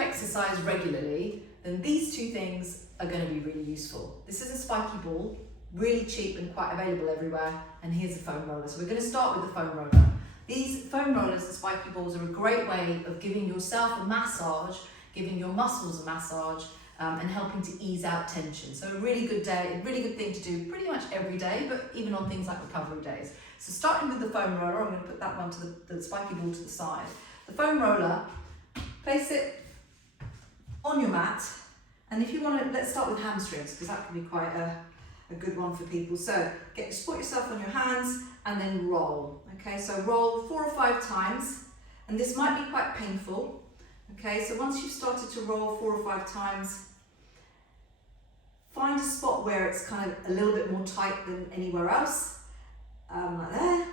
exercise regularly, then these two things are going to be really useful. This is a spiky ball, really cheap and quite available everywhere, and here's a foam roller. So we're going to start with the foam roller. These foam rollers, the spiky balls, are a great way of giving yourself a massage, giving your muscles a massage, and helping to ease out tension. So a really good thing to do pretty much every day, but even on things like recovery days. So starting with the foam roller, I'm going to put that one to the spiky ball to the side. The foam roller, place it on your mat, and if you want to, let's start with hamstrings, because that can be quite a good one for people. So support yourself on your hands and then roll. Okay, so roll 4 or 5 times, and this might be quite painful. Okay, so once you've started to roll 4 or 5 times, find a spot where it's kind of a little bit more tight than anywhere else, like there,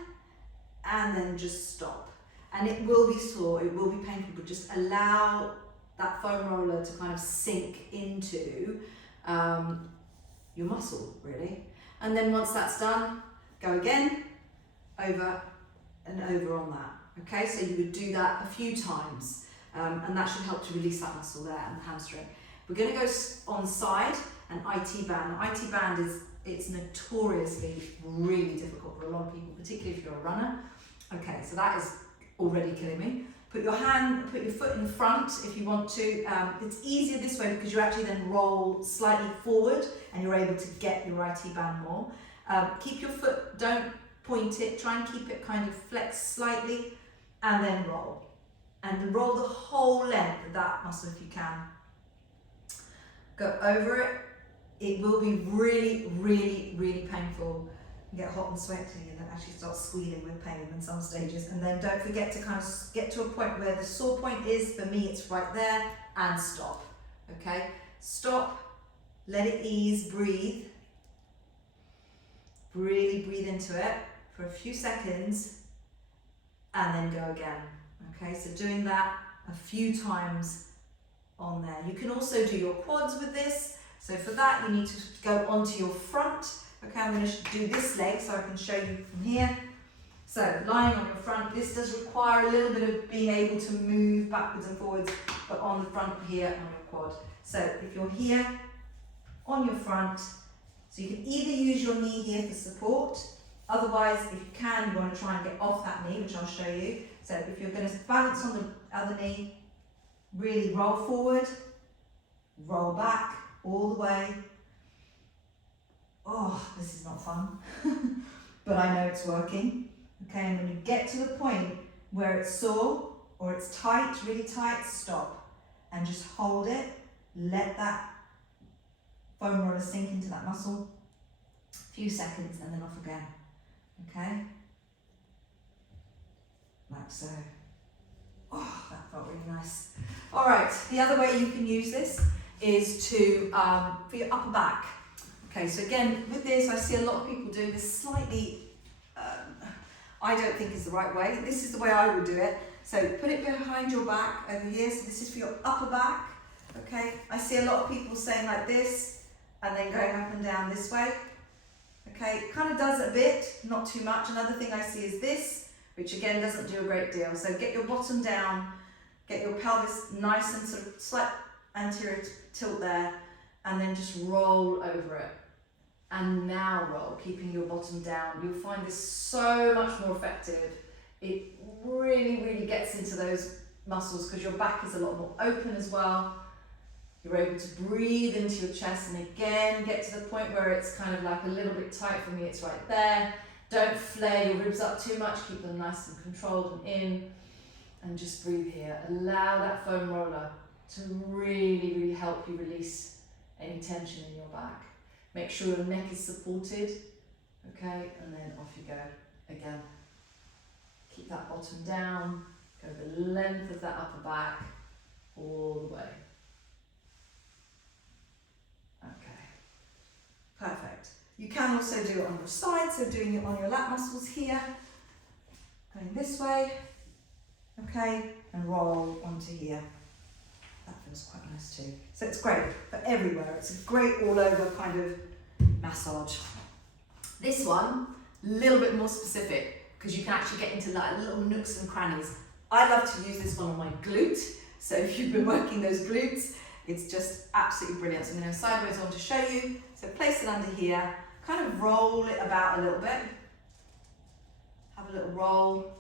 and then just stop. And it will be sore, it will be painful, but just allow that foam roller to kind of sink into your muscle, really. And then once that's done, go again, over and over on that. Okay, so you would do that a few times, and that should help to release that muscle there and the hamstring. We're going to go on the side, an IT band. An IT band it's notoriously really difficult for a lot of people, particularly if you're a runner. Okay, so that is already killing me. Put your foot in front if you want to. It's easier this way because you actually then roll slightly forward and you're able to get your IT band more. Keep your foot, don't point it, try and keep it kind of flexed slightly, and then roll. And roll the whole length of that muscle if you can. Go over it. It will be really, really, really painful. You get hot and sweaty and then actually start squealing with pain in some stages. And then don't forget to kind of get to a point where the sore point is. For me, it's right there, and stop. Okay, stop, let it ease, breathe. Really breathe into it for a few seconds and then go again. Okay, so doing that a few times on there. You can also do your quads with this. So for that, you need to go onto your front. Okay, I'm going to do this leg so I can show you from here. So lying on your front, this does require a little bit of being able to move backwards and forwards, but on the front here on your quad. So if you're here on your front, so you can either use your knee here for support, otherwise if you can, you want to try and get off that knee, which I'll show you. So if you're going to balance on the other knee, really roll forward, roll back all the way. Oh, this is not fun, but I know it's working. Okay, and when you get to the point where it's sore or it's tight, really tight, stop and just hold it. Let that foam roller sink into that muscle. A few seconds and then off again. Okay, like so. Oh, that felt really nice. All right, the other way you can use this is to for your upper back. Okay, so again, with this, I see a lot of people doing this slightly, I don't think is the right way. This is the way I would do it. So put it behind your back over here. So this is for your upper back. Okay, I see a lot of people saying like this and then going up and down this way. Okay, it kind of does a bit, not too much. Another thing I see is this, which again doesn't do a great deal. So get your bottom down, get your pelvis nice and sort of slight anterior tilt there, and then just roll over it. And now roll, keeping your bottom down. You'll find this so much more effective. It really, really gets into those muscles because your back is a lot more open as well. You're able to breathe into your chest and again get to the point where it's kind of like a little bit tight. For me, it's right there. Don't flare your ribs up too much. Keep them nice and controlled and in. And just breathe here. Allow that foam roller to really, really help you release any tension in your back. Make sure your neck is supported, okay, and then off you go again. Keep that bottom down, go the length of that upper back, all the way. Okay, perfect. You can also do it on your side, so doing it on your lat muscles here, going this way, okay, and roll onto here. That feels quite nice too. So it's great for everywhere. It's a great all over kind of massage. This one, a little bit more specific because you can actually get into like little nooks and crannies. I love to use this one on my glute. So if you've been working those glutes, it's just absolutely brilliant. So I'm going to go sideways on to show you. So place it under here, kind of roll it about a little bit. Have a little roll.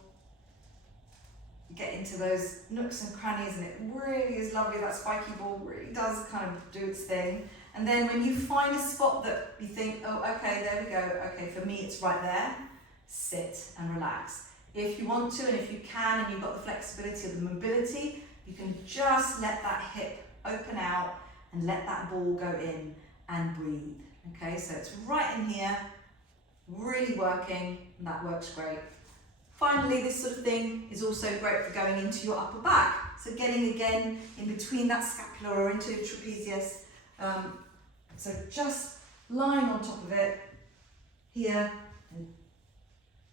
Get into those nooks and crannies, and it really is lovely. That spiky ball really does kind of do its thing. And then when you find a spot that you think, oh, okay, there we go. Okay, for me, it's right there. Sit and relax. If you want to, and if you can, and you've got the flexibility of the mobility, you can just let that hip open out and let that ball go in and breathe. Okay, so it's right in here, really working, and that works great. Finally, this sort of thing is also great for going into your upper back. So getting again in between that scapula or into your trapezius. So just lying on top of it here,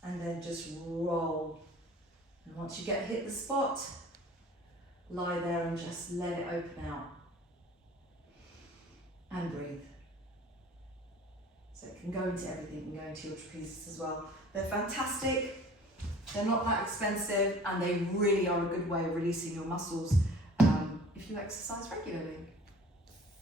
and then just roll. And once you hit the spot, lie there and just let it open out. And breathe. So it can go into everything, it can go into your trapezius as well. They're fantastic. They're not that expensive, and they really are a good way of releasing your muscles if you exercise regularly.